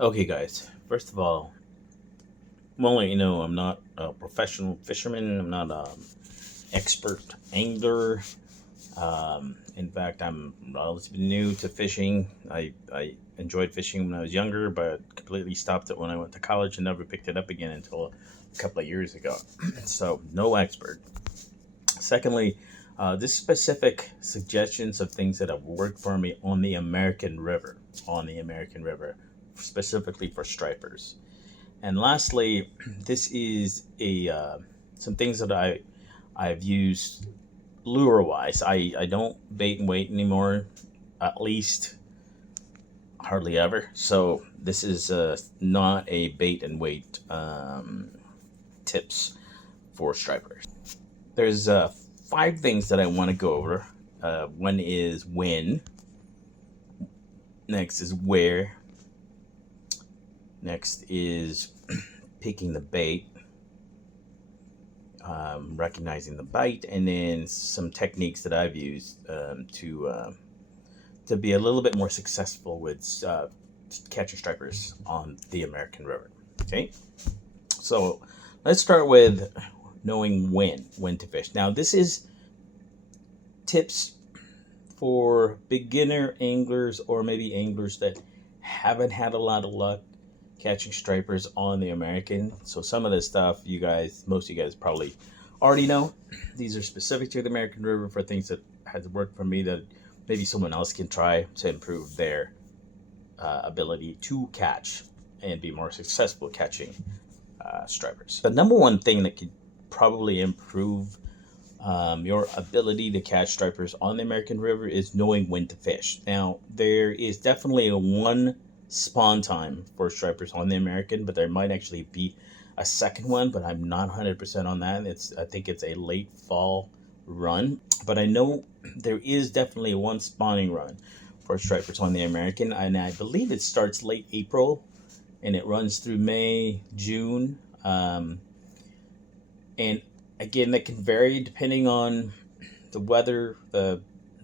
Okay, guys. First of all, well, you know, I'm not a professional fisherman. I'm not an expert angler. In fact, I'm relatively new to fishing. I enjoyed fishing when I was younger, but completely stopped it when I went to college and never picked it up again until a couple of years ago. So, no expert. Secondly, this specific suggestions of things that have worked for me on the American River, specifically for stripers. And lastly, this is a some things that I've used lure wise. I don't bait and wait anymore, at least hardly ever. So this is not a bait and wait tips for stripers. There's five things that I want to go over. One is when. Next is where. Next is picking the bait, recognizing the bite, and then some techniques that I've used to be a little bit more successful with catching stripers on the American River. Okay, so let's start with knowing when to fish. Now, this is tips for beginner anglers or maybe anglers that haven't had a lot of luck catching stripers on the American. So some of this stuff most of you guys probably already know. These are specific to the American River for things that has worked for me that maybe someone else can try to improve their ability to catch and be more successful catching stripers. The number one thing that could probably improve your ability to catch stripers on the American River is knowing when to fish. Now, there is definitely a one spawn time for stripers on the American, but there might actually be a second one, but I'm not 100% on that. I think it's a late fall run, but I know there is definitely one spawning run for stripers on the American, and I believe it starts late April and it runs through May, June. And again, that can vary depending on the weather, the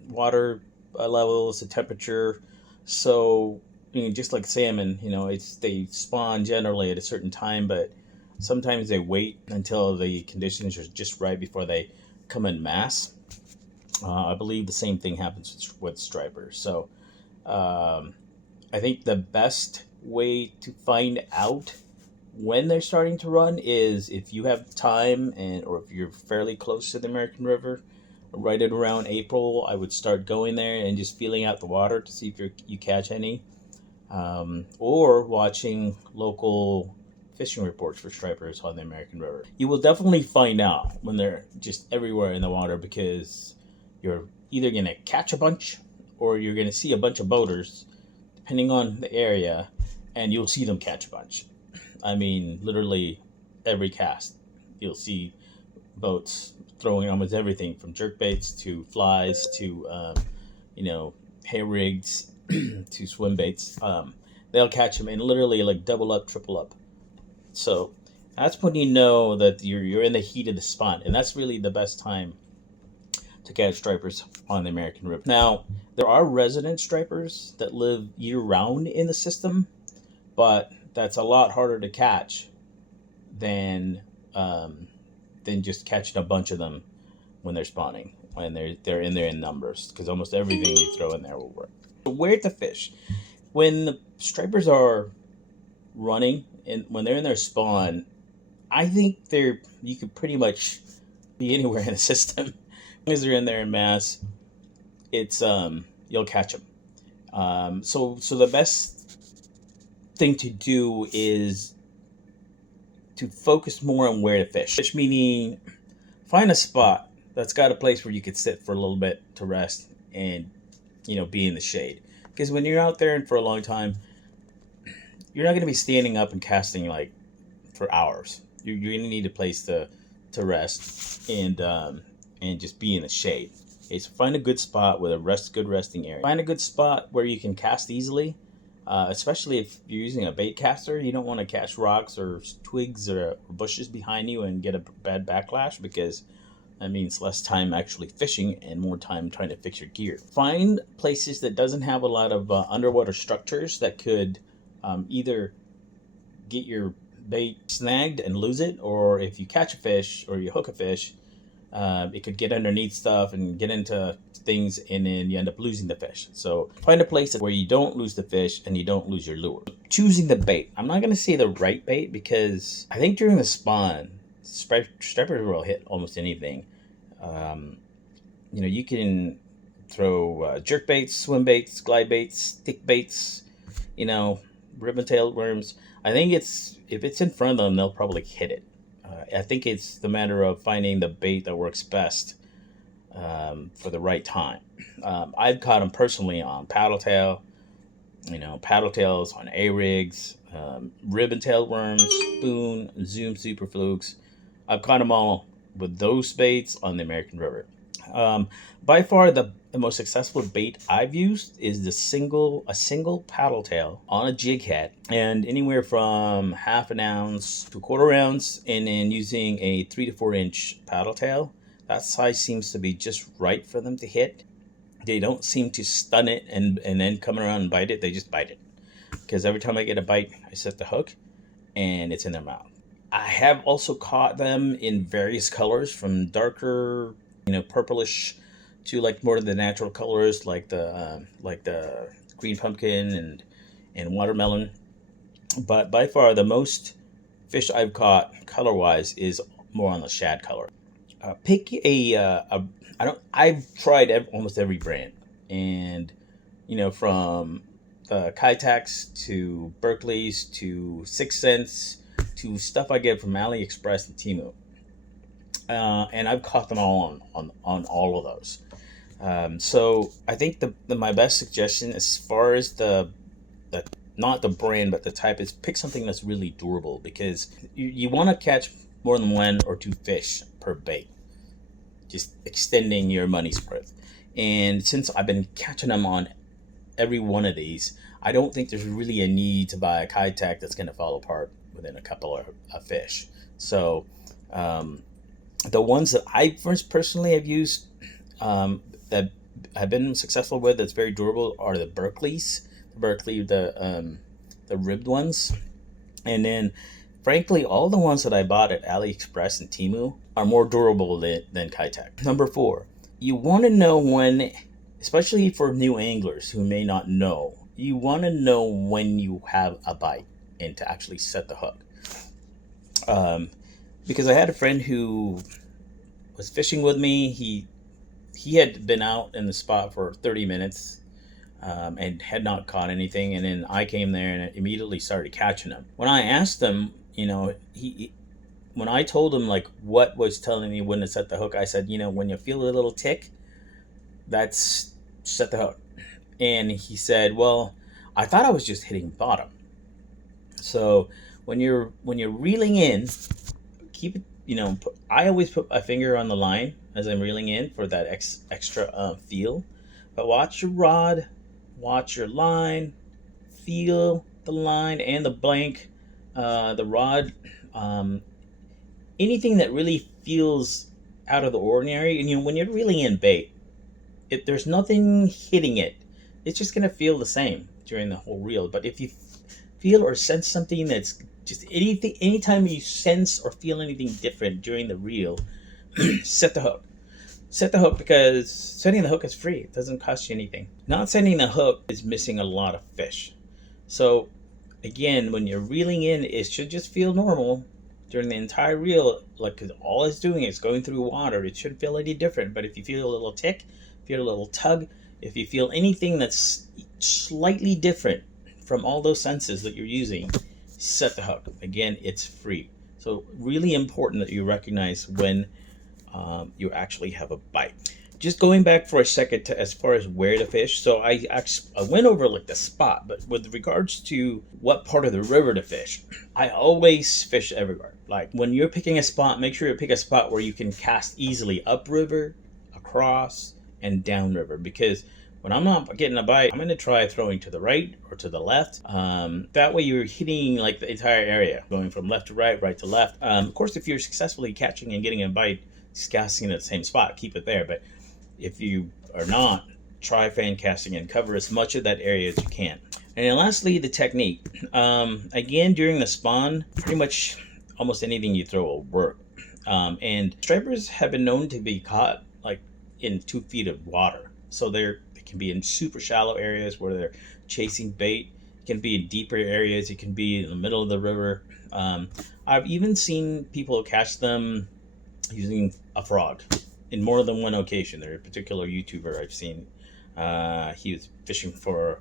water levels, the temperature. So, just like salmon, they spawn generally at a certain time, but sometimes they wait until the conditions are just right before they come in mass. I believe the same thing happens with stripers. So, I think the best way to find out when they're starting to run is if you have time or if you're fairly close to the American River, right at around April, I would start going there and just feeling out the water to see if you catch any, or watching local fishing reports for stripers on the American River. You will definitely find out when they're just everywhere in the water because you're either going to catch a bunch or you're going to see a bunch of boaters, depending on the area, and you'll see them catch a bunch. I mean, literally every cast, you'll see boats throwing almost everything from jerk baits to flies to, hair rigs to swim baits. They'll catch them and literally like double up, triple up. So that's when you know that you're in the heat of the spot, and that's really the best time to catch stripers on the American River. Now, there are resident stripers that live year round in the system, but that's a lot harder to catch than um, than just catching a bunch of them when they're spawning, when they're in there in numbers, because almost everything you throw in there will work. So where to fish when the stripers are running and when they're in their spawn? I think you could pretty much be anywhere in the system as long as they're in there in mass. It's you'll catch them. So the best thing to do is to focus more on where to fish. Fish meaning find a spot that's got a place where you could sit for a little bit to rest and be in the shade. Because when you're out there for a long time, you're not going to be standing up and casting like for hours. You're going to need a place to rest and just be in the shade. Okay, so find a good spot with good resting area. Find a good spot where you can cast easily. Especially if you're using a bait caster, you don't want to catch rocks or twigs or bushes behind you and get a bad backlash because that means less time actually fishing and more time trying to fix your gear. Find places that doesn't have a lot of underwater structures that could Either get your bait snagged and lose it, or if you catch a fish or you hook a fish, it could get underneath stuff and get into things, and then you end up losing the fish. So find a place where you don't lose the fish and you don't lose your lure. Choosing the bait. I'm not going to say the right bait, because I think during the spawn, stripers will hit almost anything. You can throw jerk baits, swim baits, glide baits, stick baits, ribbon-tailed worms. I think if it's in front of them, they'll probably hit it. I think it's the matter of finding the bait that works best for the right time. I've caught them personally on paddle tail, paddle tails, on A-rigs, ribbon-tailed worms, spoon, zoom super flukes. I've caught them all with those baits on the American River. By far, the most successful bait I've used is a single paddle tail on a jig head, and anywhere from half an ounce to a quarter ounce, and then using a 3 to 4 inch paddle tail. That size seems to be just right for them to hit. They don't seem to stun it and then come around and bite it. They just bite it, because every time I get a bite, I set the hook and it's in their mouth. I have also caught them in various colors, from darker, purplish, to like more of the natural colors, like the green pumpkin and watermelon. But by far the most fish I've caught color wise is more on the shad color. Pick I've tried almost every brand, and from the Kitex to Berkeley's to 6 Sense to stuff I get from AliExpress and Temu. And I've caught them all on all of those. So I think my best suggestion, as far as the not the brand but the type, is pick something that's really durable, because you want to catch more than 1 or 2 fish per bait, just extending your money's worth. And since I've been catching them on every one of these, I don't think there's really a need to buy a Kitex that's going to fall apart within a couple of fish. So the ones that I personally have used, that I've been successful with, that's very durable, are the Berkeley's. The ribbed ones. And then, frankly, all the ones that I bought at AliExpress and Temu are more durable than Kitex. Number 4, you want to know when, especially for new anglers who may not know, you want to know when you have a bite and to actually set the hook. Because I had a friend who was fishing with me. He had been out in the spot for 30 minutes and had not caught anything, and then I came there and immediately started catching them. When I asked him, when I told him like what was telling me when to set the hook, I said, when you feel a little tick, that's set the hook. And he said, well, I thought I was just hitting bottom. So when you're reeling in, keep it, I always put my finger on the line as I'm reeling in for that extra feel. But watch your rod, watch your line, feel the line and the blank, the rod, anything that really feels out of the ordinary. And when you're reeling in bait, if there's nothing hitting it, it's just gonna feel the same during the whole reel. But if you feel or sense something that's just anything, anytime you sense or feel anything different during the reel, set the hook. Set the hook, because setting the hook is free. It doesn't cost you anything. Not setting the hook is missing a lot of fish. So again, when you're reeling in, it should just feel normal during the entire reel. Like, 'cause all it's doing is going through water. It shouldn't feel any different. But if you feel a little tick, feel a little tug, if you feel anything that's slightly different from all those senses that you're using, set the hook. Again, it's free. So really important that you recognize when you actually have a bite. Just going back for a second to as far as where to fish. So I went over like the spot, but with regards to what part of the river to fish, I always fish everywhere. Like when you're picking a spot, make sure you pick a spot where you can cast easily upriver, across, and downriver. Because when I'm not getting a bite, I'm going to try throwing to the right or to the left. That way you're hitting like the entire area, going from left to right, right to left. Of course, if you're successfully catching and getting a bite, just casting at the same spot, keep it there. But if you are not, try fan casting and cover as much of that area as you can. And then lastly, the technique. Again, during the spawn, pretty much almost anything you throw will work. And stripers have been known to be caught like in 2 feet of water. So they can be in super shallow areas where they're chasing bait. It can be in deeper areas. It can be in the middle of the river. I've even seen people catch them using a frog in more than one occasion. There's a particular YouTuber I've seen. He was fishing for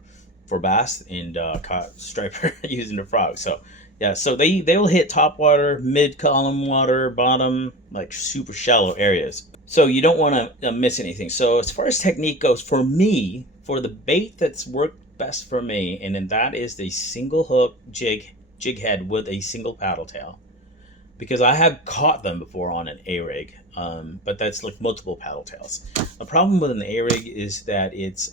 bass and caught striper using a frog. So yeah, so they'll hit top water, mid column water, bottom, like super shallow areas. So you don't want to miss anything. So as far as technique goes, for me, for the bait that's worked best for me, and then that is the single hook jig head with a single paddle tail, because I have caught them before on an A-rig, but that's like multiple paddle tails. The problem with an A-rig is that it's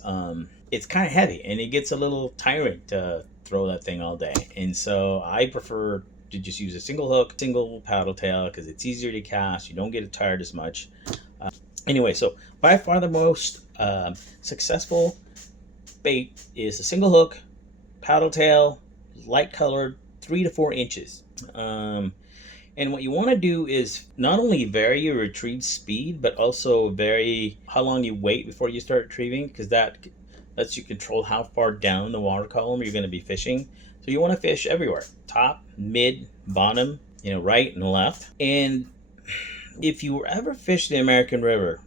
kind of heavy and it gets a little tiring to throw that thing all day. And so I prefer to just use a single hook, single paddle tail, because it's easier to cast. You don't get tired as much. Anyway, so by far the most successful bait is a single hook, paddle tail, light colored, 3 to 4 inches. And what you want to do is not only vary your retrieve speed, but also vary how long you wait before you start retrieving, because that lets you control how far down the water column you're going to be fishing. So you want to fish everywhere, top, mid, bottom, right and left. And if you ever fish the American River,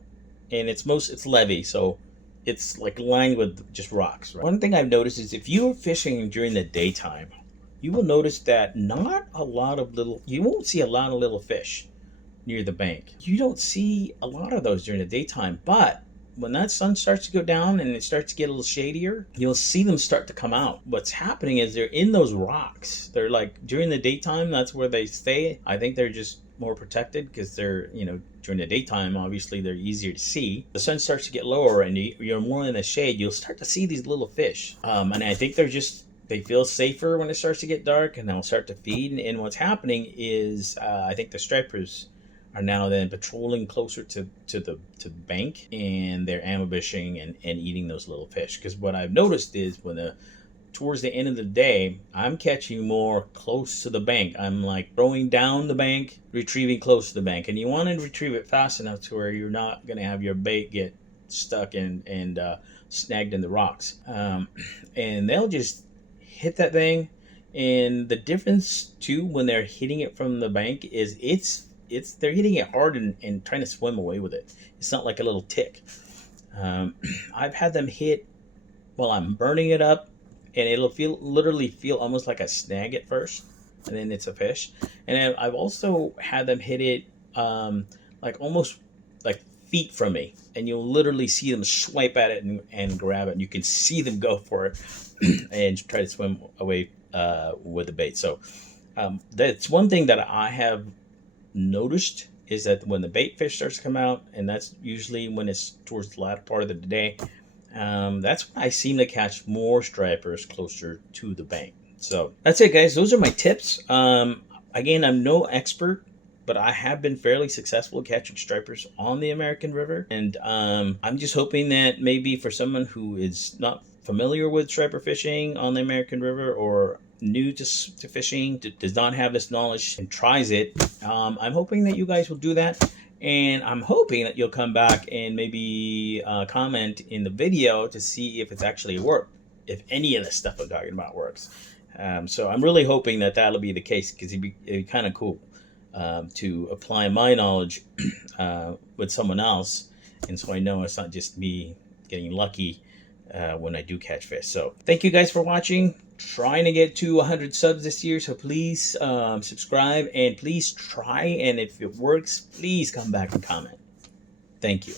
and it's levee, so it's like lined with just rocks. Right? One thing I've noticed is if you're fishing during the daytime, you will notice that you won't see a lot of little fish near the bank. You don't see a lot of those during the daytime, but when that sun starts to go down and it starts to get a little shadier, you'll see them start to come out. What's happening is they're in those rocks. They're like, during the daytime, that's where they stay. I think they're just more protected because they're, during the daytime, obviously they're easier to see. The sun starts to get lower and you're more in the shade, you'll start to see these little fish. And I think they feel safer when it starts to get dark, and they'll start to feed. And what's happening is, I think the stripers are now then patrolling closer to the bank, and they're ambushing and eating those little fish. Because what I've noticed is towards the end of the day, I'm catching more close to the bank. I'm like throwing down the bank, retrieving close to the bank, and you want to retrieve it fast enough to where you're not going to have your bait get stuck and snagged in the rocks. And they'll just hit that thing. And the difference too when they're hitting it from the bank is they're hitting it hard and trying to swim away with it. It's not like a little tick. I've had them hit while I'm burning it up, and it'll literally feel almost like a snag at first, and then it's a fish. And then I've also had them hit it like almost like feet from me, and you'll literally see them swipe at it and grab it, and you can see them go for it and try to swim away with the bait. So that's one thing that I have noticed, is that when the bait fish starts to come out, and that's usually when it's towards the latter part of the day, that's when I seem to catch more stripers closer to the bank. So that's it, guys. Those are my tips. Again, I'm no expert, but I have been fairly successful catching stripers on the American River. And I'm just hoping that maybe for someone who is not familiar with striper fishing on the American River, or new to fishing, does not have this knowledge and tries it, I'm hoping that you guys will do that. And I'm hoping that you'll come back and maybe comment in the video to see if it's actually worked, if any of the stuff I'm talking about works. So I'm really hoping that that'll be the case, because it'd be kind of cool to apply my knowledge with someone else, and so I know it's not just me getting lucky when I do catch fish. So thank you guys for watching. Trying to get to 100 subs this year, so please subscribe, and please try, and if it works, please come back and comment. Thank you.